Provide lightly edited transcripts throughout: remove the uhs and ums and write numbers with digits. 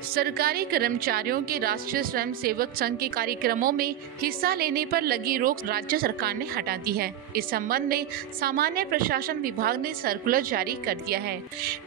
सरकारी कर्मचारियों के राष्ट्रीय स्वयंसेवक संघ के कार्यक्रमों में हिस्सा लेने पर लगी रोक राज्य सरकार ने हटा दी है। इस संबंध में सामान्य प्रशासन विभाग ने सर्कुलर जारी कर दिया है।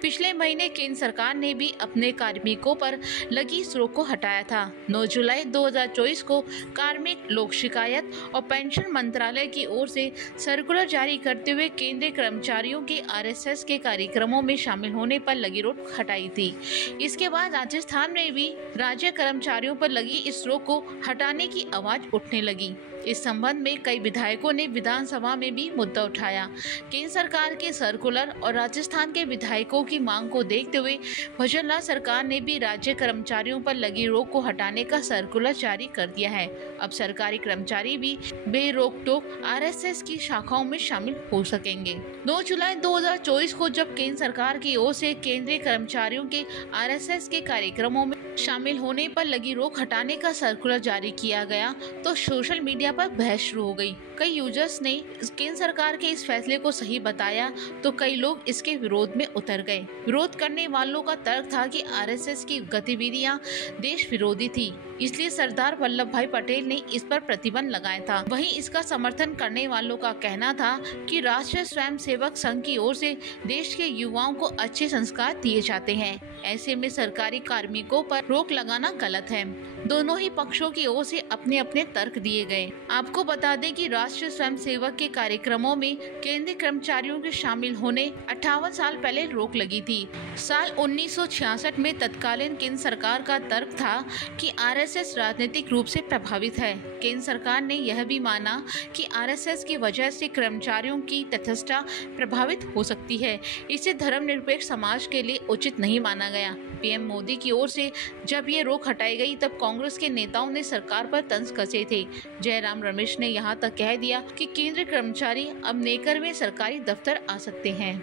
पिछले महीने केंद्र सरकार ने भी अपने कार्मिकों पर लगी इस रोक को हटाया था। 9 जुलाई 2024 को कार्मिक लोक शिकायत और पेंशन मंत्रालय की ओर से सर्कुलर जारी करते हुए केंद्रीय कर्मचारियों के RSS के कार्यक्रमों में शामिल होने पर लगी रोक हटाई थी। इसके बाद राजस्थान में भी राज्य कर्मचारियों पर लगी इस रोक को हटाने की आवाज उठने लगी। इस संबंध में कई विधायकों ने विधानसभा में भी मुद्दा उठाया। केंद्र सरकार के सर्कुलर और राजस्थान के विधायकों की मांग को देखते हुए भजनलाल सरकार ने भी राज्य कर्मचारियों पर लगी रोक को हटाने का सर्कुलर जारी कर दिया है। अब सरकारी कर्मचारी भी बेरोक टोक RSS की शाखाओं में शामिल हो सकेंगे। 9 जुलाई 2024 को जब केंद्र सरकार की ओर से केंद्रीय कर्मचारियों के RSS के कार्यक्रमों में शामिल होने पर लगी रोक हटाने का सर्कुलर जारी किया गया तो सोशल मीडिया पर बहस शुरू हो गई। कई यूजर्स ने केंद्र सरकार के इस फैसले को सही बताया तो कई लोग इसके विरोध में उतर गए। विरोध करने वालों का तर्क था कि RSS की गतिविधियां देश विरोधी थी, इसलिए सरदार वल्लभ भाई पटेल ने इस पर प्रतिबंध लगाया था। वहीं इसका समर्थन करने वालों का कहना था कि राष्ट्रीय स्वयंसेवक संघ की ओर से देश के युवाओं को अच्छे संस्कार दिए जाते हैं, ऐसे में सरकारी कार्मिकों पर रोक लगाना गलत है। दोनों ही पक्षों की ओर से अपने अपने तर्क दिए गए। आपको बता दें कि राष्ट्रीय स्वयंसेवक के कार्यक्रमों में केंद्रीय कर्मचारियों के शामिल होने 58 साल पहले रोक लगी थी। साल 1966 में तत्कालीन केंद्र सरकार का तर्क था कि RSS राजनीतिक रूप से प्रभावित है। केंद्र सरकार ने यह भी माना कि RSS की वजह से कर्मचारियों की तटस्थता प्रभावित हो सकती है। इसे धर्मनिरपेक्ष समाज के लिए उचित नहीं माना गया। PM मोदी की ओर से जब ये रोक हटाई गई तब कांग्रेस के नेताओं ने सरकार पर तंज कसे थे। जयराम रमेश ने यहाँ तक कह दिया कि केंद्रीय कर्मचारी अब नेकर में सरकारी दफ्तर आ सकते हैं।